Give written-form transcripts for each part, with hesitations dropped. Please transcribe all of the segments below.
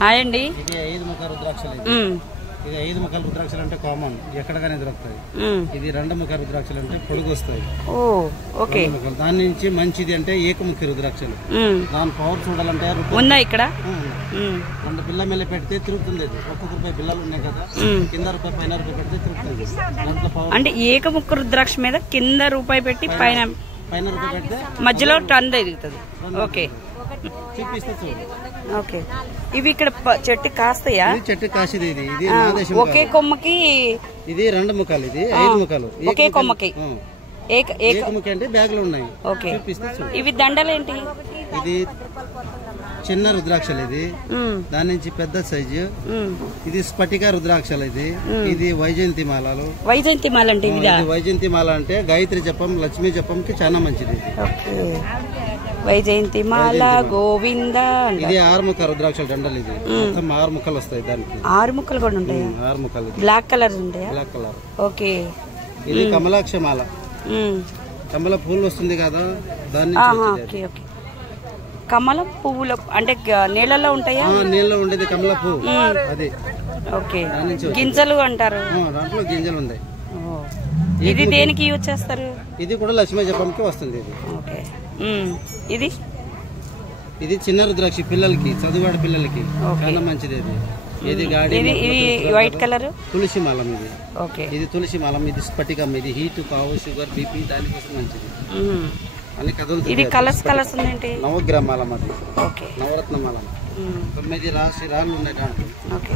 Hi అండి. ఇది 5 ముఖ రుద్రాక్షలు. ఇది 5 ముఖాల రుద్రాక్షలు అంటే కామన్, ఎక్కడగానే దొరుకుతాయి. ఇది 2 ముఖ రుద్రాక్షలు అంటే పొడుగు వస్తాయి. ఓకే. దాని నుంచి మంచిది అంటే ఏకముఖి రుద్రాక్షలు. దాని పవర్ చూడాలంటే ఉందా ఇక్కడ? 2 పిల్ల మెల్ల పెడితే తిరుగుతుంది. ఒక్కొక్క రూపాయి పిల్లలు ఉన్నాయి కదా, కింద రూపాయి పైన రూపాయి పెడితే తిరుగుతుంది. దాంట్లో పవర్ అంటే ఏకముఖ రుద్రాక్ష మీద కింద రూపాయి పెట్టి పైన రూపాయి పెడితే మధ్యలో టన్ తిరుగుతుంది. ఓకే, చూపిస్తే చూడు. ఓకే. ఇవి ఇక్కడ చెట్టు కాస్తాయా? చెట్టు కాసేది. ఇది ఒకే కొమ్మకి ఇది 2 ముఖాలు, ఇది 5 ముఖాలు ఒకే కొమ్మకి. ఏకముఖి అంటే బ్యాగ్ లో ఉన్నాయి. ఓకే. చూపిస్తే చూడు. ఇవి దండలు ఏంటి? ఇది చిన్న రుద్రాక్షలు, ఇది దాని నుంచి పెద్ద సైజు. ఇది స్ఫటిక రుద్రాక్షలు. ఇది వైజయంతి మాలలు. వైజయంతి మాల అంటే వైజయంతి మాల అంటే గాయత్రి జపం, లక్ష్మీ జపంకి చాలా మంచిది. వైజయంతి మాల గోవింద. ఇది 6 ముఖ రుద్రాక్షల దండలు. ఇది మొత్తం 6 ముఖాలు వస్తాయి. దానికి 6 ముక్కలు కూడా ఉంటాయి. 6 ముఖాలు. బ్లాక్ కలర్ ఉంటాయా? Black colour. ఓకే. ఇది కమలాక్ష మాల. కమల పూలు వస్తుంది కదా, దాని ఓకే. ఓకే. కమల పువ్వులు అంటే నీళ్ళలో ఉంటాయా? నీళ్ళలో ఉండేది కమల పువ్వు. అది ఓకే. గింజలు అంటారు. దాంట్లో గింజలు ఉన్నాయి. ఇది దేనికి యూజ్ చేస్తారు? ఇది కూడా లక్ష్మీ జపంకి వస్తుంది. ఇది ఓకే. ఇది ఇది చిన్న రుద్రాక్షి పిల్లలకి, చదువువాడ పిల్లలకి చాలా మంచిది. ఇది గాడి. ఇది వైట్ కలర్ తులసి మాలం. ఇది ఓకే. ఇది తులసి మాలం. ఇది స్ఫటికం. ఇది హీట్, కావు, షుగర్, బీపీ దానికోసం మంచిది. అన్ని కదులుతుంది. ఇది కలర్స్ ఉందేంటి? నవగ్రహ మాలం. అది ఓకే. నవరత్న మాలం. 9 రాళ్ళు ఉన్నాయి దాంట్లో. ఓకే.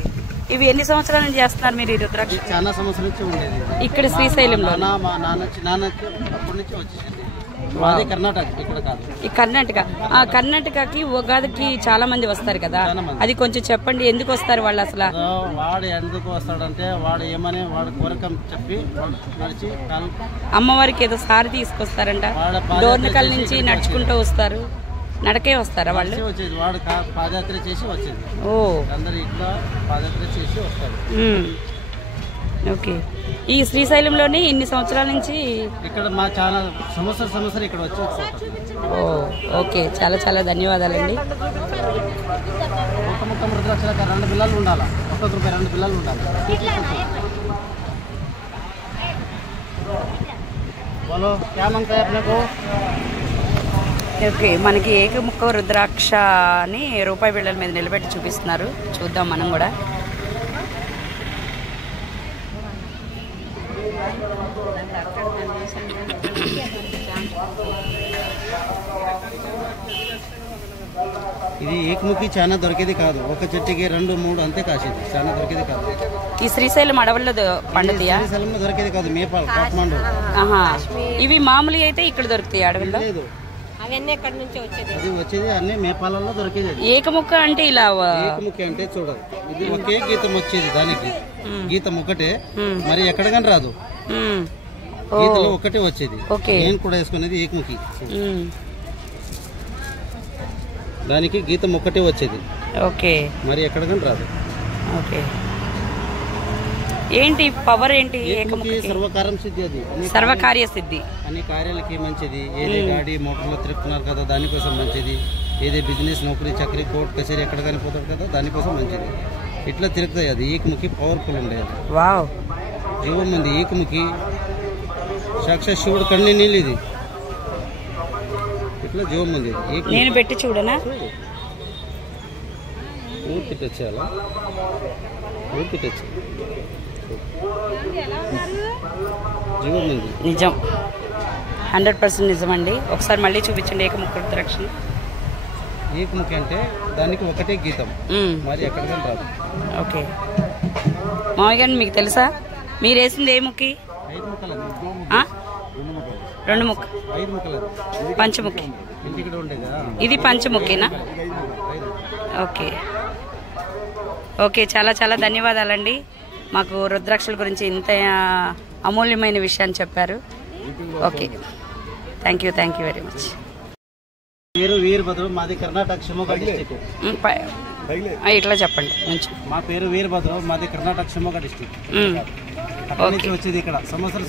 ఇవి ఎన్ని సంవత్సరాల నుంచి చేస్తున్నారు మీరు ఈ రుద్రాక్ష? చాలా సంవత్సరాల నుంచి ఉండేది ఇక్కడ శ్రీశైలంలో. మా నాన్న అప్పటి నుంచి వచ్చేసింది. మాది కర్ణాటక, ఇక్కడ కాదు. ఈ కర్ణాటకకి ఉగాదికి చాలా మంది వస్తారు కదా, అది కొంచెం చెప్పండి. ఎందుకు వస్తారు వాళ్ళు అసలు? వాడు ఎందుకు వస్తాడంటే వాడు ఏమని వాడు కోరిక చెప్పి నడిచి అమ్మవారికి ఏదో సారి తీసుకొస్తారంట. డోర్నకల్ నుంచి నడుచుకుంటూ వస్తారు. నడకే వస్తారా వాళ్ళు? వచ్చేది వాడు పాదయాత్ర చేసి వచ్చేది. అందరు ఇట్లా పాదయాత్ర చేసి వస్తారు. ఓకే. ఈ శ్రీశైలంలోనే ఇన్ని సంవత్సరాల నుంచి ఇక్కడ మా చాలా సంవత్సరం ఇక్కడ వచ్చి. ఓకే. చాలా చాలా ధన్యవాదాలండి. ఒక ముఖ రుద్రాక్షలకు 2 పిల్లలు ఉండాలా, ఒక్కొక్క రూపాయి 2 పిల్లలు ఉండాలి. బోలో క్యా మాంగ్తా హై అప్నే కో? ఓకే. మనకి ఏకముఖ రుద్రాక్ష అని రూపాయి బిళ్ళల మీద నిలబెట్టి చూపిస్తున్నారు. చూద్దాం మనం కూడా. ఇది ఏకముఖి చాలా దొరికేది కాదు. ఒక చెట్టుకి 2, 3 అంతే కాసేది. చాలా దొరికేది కాదు. ఈ శ్రీశైలం అడవుల్లో పండుతాయా? శ్రీశైలంలో దొరికేది కాదు. నేపాల్, కాఠ్మండు. ఇవి మామూలు అయితే ఇక్కడ దొరుకుతాయి అడవుల్లో? అది వచ్చేది అన్ని నేపాలలో దొరికేది. ఏకముఖ అంటే ఇలా? ఏకముఖి అంటే చూడదు, ఇది ఒకే గీతం వచ్చేది. దానికి గీతం ఒకటే, మరి ఎక్కడగాని రాదు. గీతలో ఒకటే వచ్చేది. నేను కూడా వేసుకునేది ఏకముఖి. దానికి గీతం ఒక్కటే వచ్చేది. ఓకే. మరి ఎక్కడగాని రాదు. ఓకే. ఏంటి పవర్ ఏంటి? సర్వకారం సిద్ధి. అది సర్వకార్య సిద్ధి. అన్ని కార్యాలకి మంచిది. ఏదే గాడి మోటార్లో తిరుగుతున్నారు కదా, దానికోసం మంచిది. ఏదే బిజినెస్, నౌకరీ, చక్రీ, కోర్టు కచేరీ ఎక్కడ కానీ పోతాడు కదా, దానికోసం మంచిది. ఇట్లా తిరుగుతాయి. అది ఏకముఖి పవర్ఫుల్ ఉండేది. వావ్. జీవం ఉంది ఏకముఖి. సాక్షాత్ శివుడు కన్నీ నీళ్ళు. ఇది ఇట్లా జీవం ఉంది. నేను పెట్టి చూడనా? ఊరికి టచ్ చేయాలా? ఊరికి టచ్. జీవం ఉంది. నిజం, 100% నిజం అండి. ఒకసారి మళ్ళీ చూపించండి ఏకముఖ రుద్రాక్ష. ఏకముఖి అంటే దానికి ఒకటే గీతం, మరి ఎక్కడికి రాదు. ఓకే. మామయ్య గారు మీకు తెలుసా? మీరు వేసింది ఏ ముఖి? 5 ముఖాలు. 2 ముఖ. 5 ముఖాలు. పంచముఖి. ఇంటికి ఉండేదా? ఇది పంచముఖినా? ఓకే. ఓకే. చాలా చాలా ధన్యవాదాలండి. మాకు రుద్రాక్షల గురించి ఇంత అమూల్యమైన విషయాన్ని చెప్పారు. Okay. Thank you very much. పేరు వీరభద్రం, మాది కర్ణాటక, శివమొగ్గ డిస్ట్రిక్ట్. ఇట్లా చెప్పండి. మా పేరు వీరభద్రం, మాది కర్ణాటక, శివమొగ్గ డిస్ట్రిక్ట్. వచ్చేది ఇక్కడ సంవత్సరం